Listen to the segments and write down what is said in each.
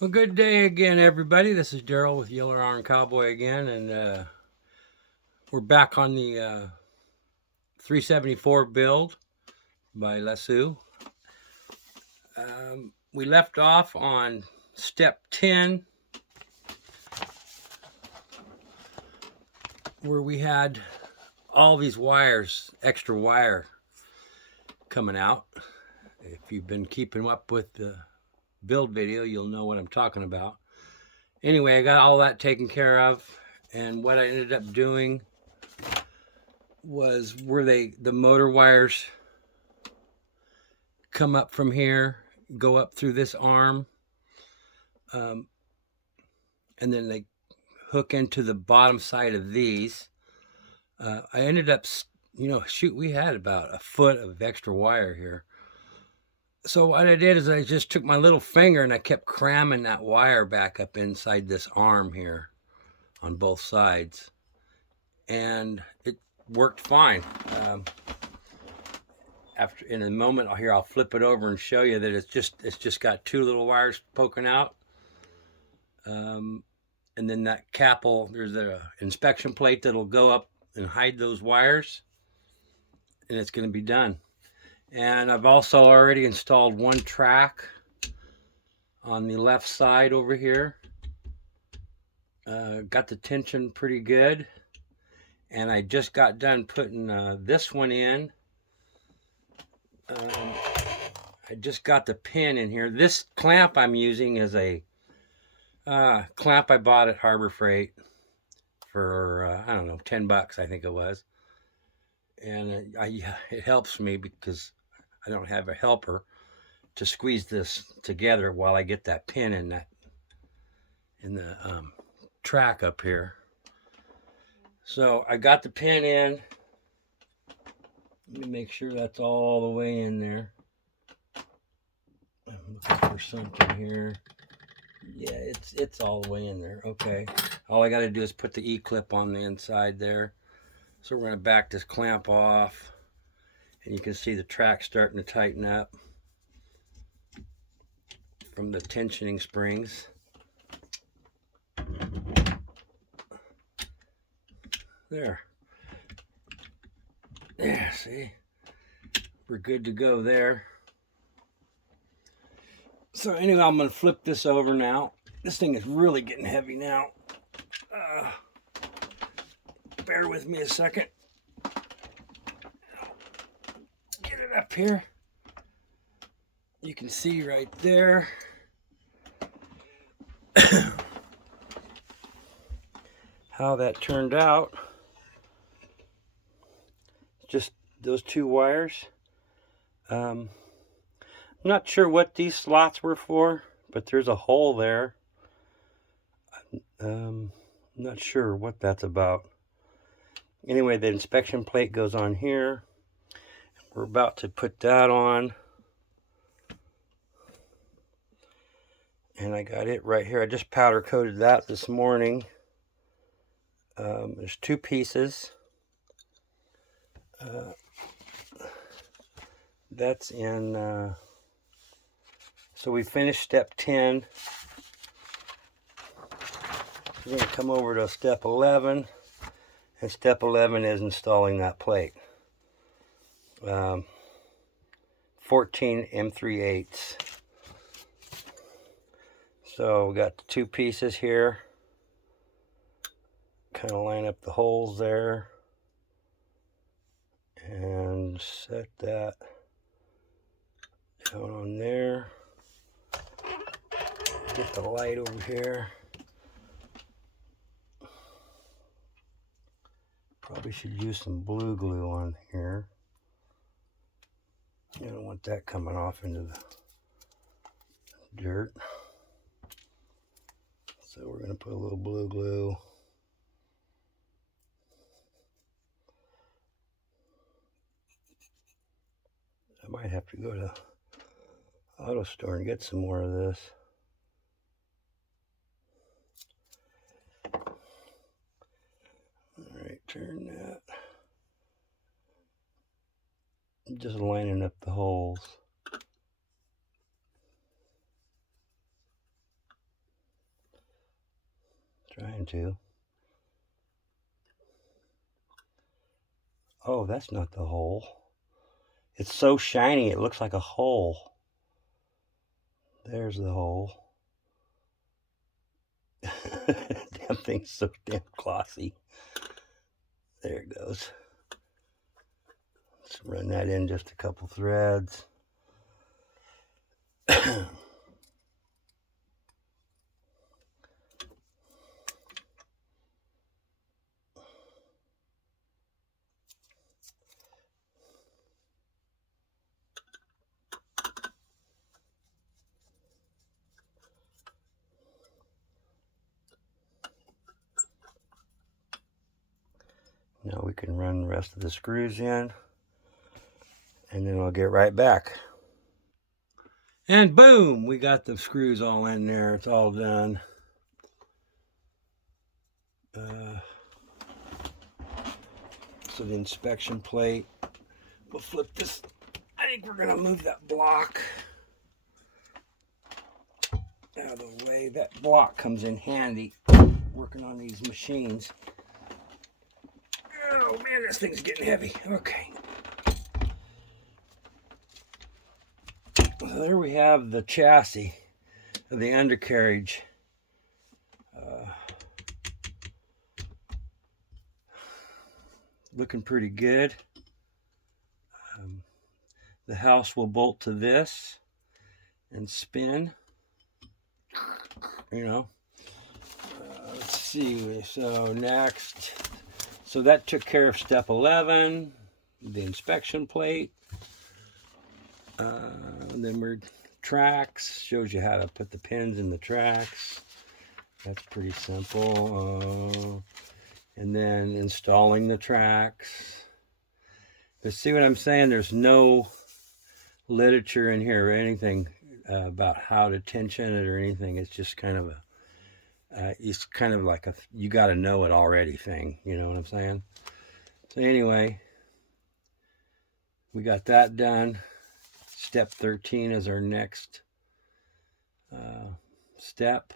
Well, good day again, everybody. This is Daryl with Yellow Iron Cowboy again, and we're back on the 374 build by lesu. We left off on step 10, where we had all these wires, extra wire coming out. If you've been keeping up with the build video, you'll know what I'm talking about. Anyway, I got all that taken care of, and what I ended up doing was where the motor wires come up from here, go up through this arm, and then they hook into the bottom side of these. I ended up, shoot, we had about a foot of extra wire here. So what I did is I just took my little finger and I kept cramming that wire back up inside this arm here on both sides. And it worked fine. After in a moment here, I'll flip it over and show you that it's just got two little wires poking out. And then that there's an inspection plate that'll go up and hide those wires, and it's going to be done. And I've also already installed one track on the left side over here. Got the tension pretty good, and I just got done putting this one in. I just got the pin in here. This clamp I'm using is a clamp I bought at Harbor Freight for I don't know, $10 I think it was, and it helps me because I don't have a helper to squeeze this together while I get that pin in the track up here. So I got the pin in. Let me make sure that's all the way in there. I'm looking for something here. Yeah, it's all the way in there. Okay. All I got to do is put the E-clip on the inside there. So we're going to back this clamp off. And you can see the track starting to tighten up from the tensioning springs. There. Yeah, see? We're good to go there. So anyway, I'm going to flip this over now. This thing is really getting heavy now. Bear with me a second. Get it up here. You can see right there. How that turned out. Just those two wires. I'm not sure what these slots were for, but there's a hole there. I'm not sure what that's about. Anyway, the inspection plate goes on here. We're about to put that on. And I got it right here. I just powder coated that this morning. There's two pieces. That's in, so we finished step 10. We're going to come over to step 11. And step 11 is installing that plate. 14 M3/8. So we got the two pieces here. Kind of line up the holes there. And set that down on there. Get the light over here. Probably should use some blue glue on here. You don't want that coming off into the dirt. So we're going to put a little blue glue. I might have to go to auto store and get some more of this. All right, turn that. Just lining up the holes. Trying to. Oh, that's not the hole. It's so shiny it looks like a hole. There's the hole. Damn thing's so damn glossy. There it goes. Let's run that in just a couple threads. Now we can run the rest of the screws in, and then I'll get right back. And boom, we got the screws all in there. It's all done. So the inspection plate, we'll flip this. I think we're gonna move that block out of the way. That block comes in handy working on these machines. Oh man, this thing's getting heavy. Okay. So there we have the chassis of the undercarriage. Looking pretty good. The house will bolt to this and spin. You know. Let's see. So next. So that took care of step 11, the inspection plate. And then we're tracks, shows you how to put the pins in the tracks. That's pretty simple. And then installing the tracks. But see what I'm saying? There's no literature in here or anything about how to tension it or anything. It's just kind of it's kind of like a you got to know it already thing. You know what I'm saying? So anyway, we got that done. Step 13 is our next step.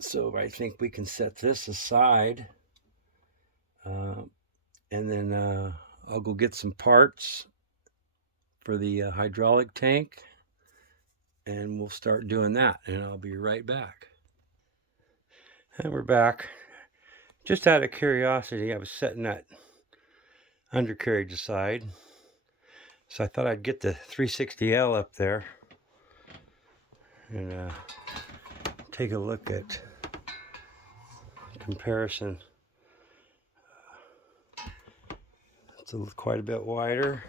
So I think we can set this aside. And then I'll go get some parts for the hydraulic tank. And we'll start doing that. And I'll be right back. And we're back. Just out of curiosity, I was setting that undercarriage aside. So I thought I'd get the 360L up there and take a look at comparison. It's quite a bit wider.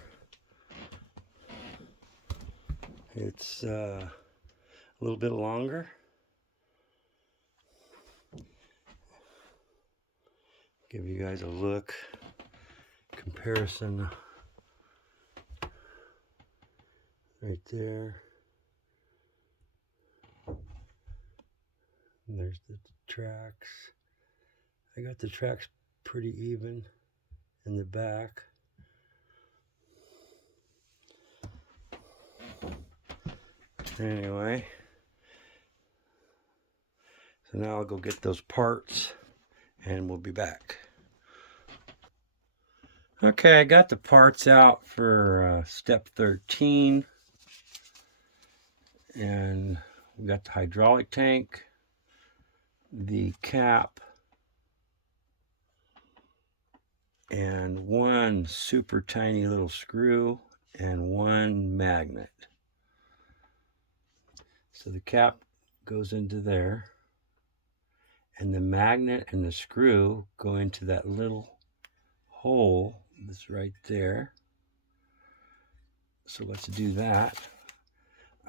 It's a little bit longer. Give you guys a look. Comparison right there. And there's the tracks. I got the tracks pretty even in the back. Anyway, so now I'll go get those parts and we'll be back. Okay, I got the parts out for step 13, and we got the hydraulic tank, the cap, and one super tiny little screw and one magnet. So the cap goes into there, and the magnet and the screw go into that little hole that's right there. So let's do that.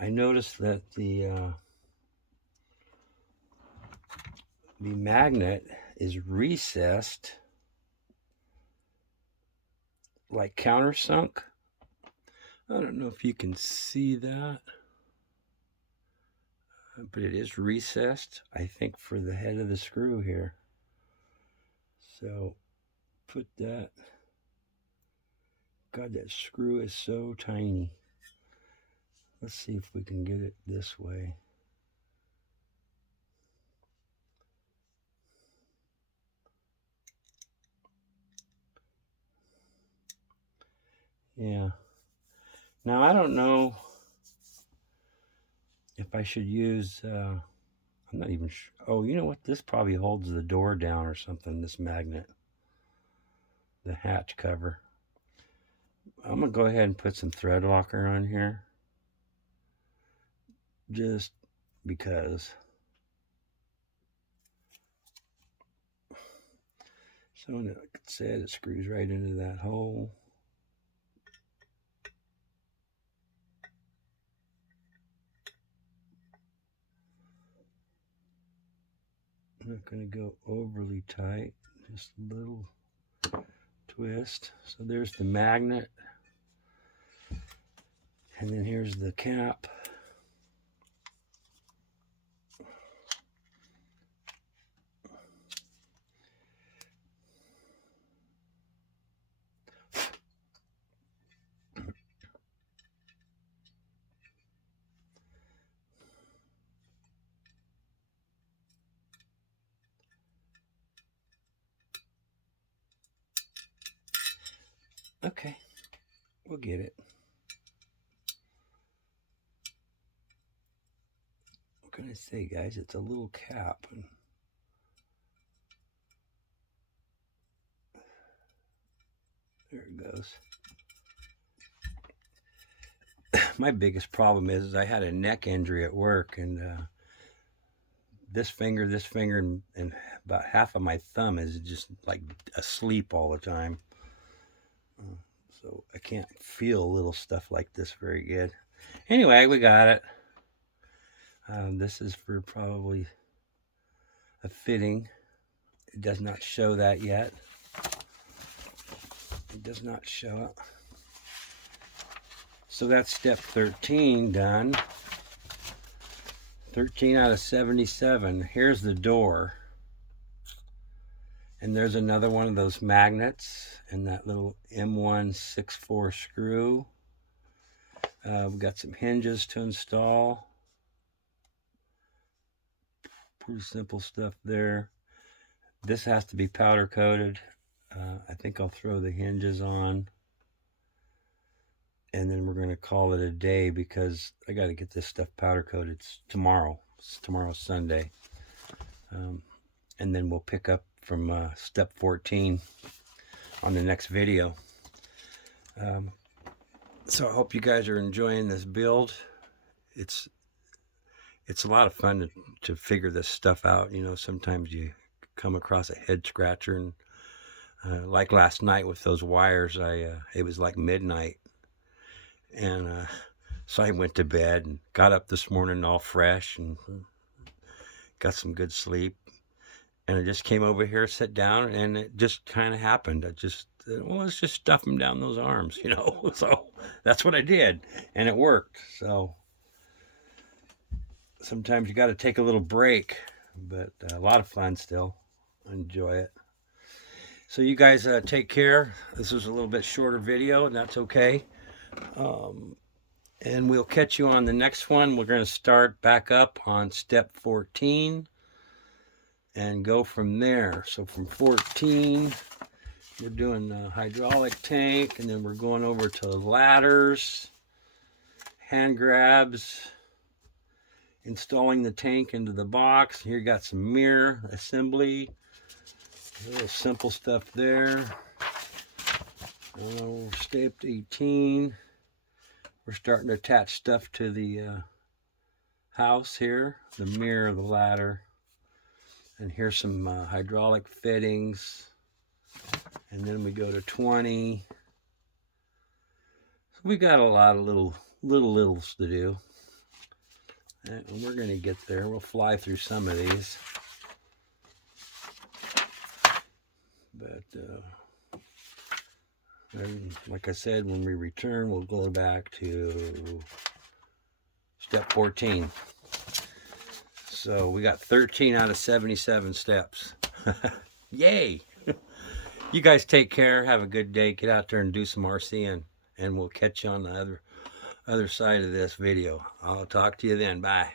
I noticed that the magnet is recessed like countersunk. I don't know if you can see that, but it is recessed, I think, for the head of the screw here. So put that. God, that screw is so tiny. Let's see if we can get it this way. Yeah. Now, I don't know if I should use, I'm not even sure. Oh, you know what? This probably holds the door down or something, this magnet. The hatch cover. I'm going to go ahead and put some thread locker on here. Just because. So, like I said, it screws right into that hole. I'm not going to go overly tight, just a little twist. So there's the magnet. And then here's the cap. Okay, we'll get it. What can I say, guys? It's a little cap. And there it goes. My biggest problem is I had a neck injury at work, and this finger, and about half of my thumb is just like asleep all the time. So I can't feel little stuff like this very good. Anyway, we got it. This is for probably a fitting. It does not show that yet. It does not show it. So that's step 13 done. 13 out of 77. Here's the door. And there's another one of those magnets and that little M164 screw. We've got some hinges to install. Pretty simple stuff there. This has to be powder coated. I think I'll throw the hinges on. And then we're going to call it a day because I got to get this stuff powder coated tomorrow. Tomorrow's Sunday. And then we'll pick up from step 14 on the next video. So I hope you guys are enjoying this build. It's a lot of fun to figure this stuff out. You know, sometimes you come across a head scratcher, and like last night with those wires, it was like midnight, and so I went to bed and got up this morning all fresh and got some good sleep. And I just came over here, sat down, and it just kind of happened. Let's just stuff them down those arms, you know. So that's what I did, and it worked. So sometimes you got to take a little break, but a lot of fun still. Enjoy it. So you guys take care. This was a little bit shorter video, and that's okay. And we'll catch you on the next one. We're going to start back up on step 14 and go from there. So from 14, we're doing the hydraulic tank, and then we're going over to ladders, hand grabs, installing the tank into the box. Here you got some mirror assembly, a little simple stuff there. Step 18, we're starting to attach stuff to the house here, the mirror, the ladder, and here's some hydraulic fittings. And then we go to 20. So we got a lot of littles to do. And we're going to get there. We'll fly through some of these. But like I said, when we return, we'll go back to step 14. So we got 13 out of 77 steps. Yay! You guys take care. Have a good day. Get out there and do some RCing. And we'll catch you on the other side of this video. I'll talk to you then. Bye.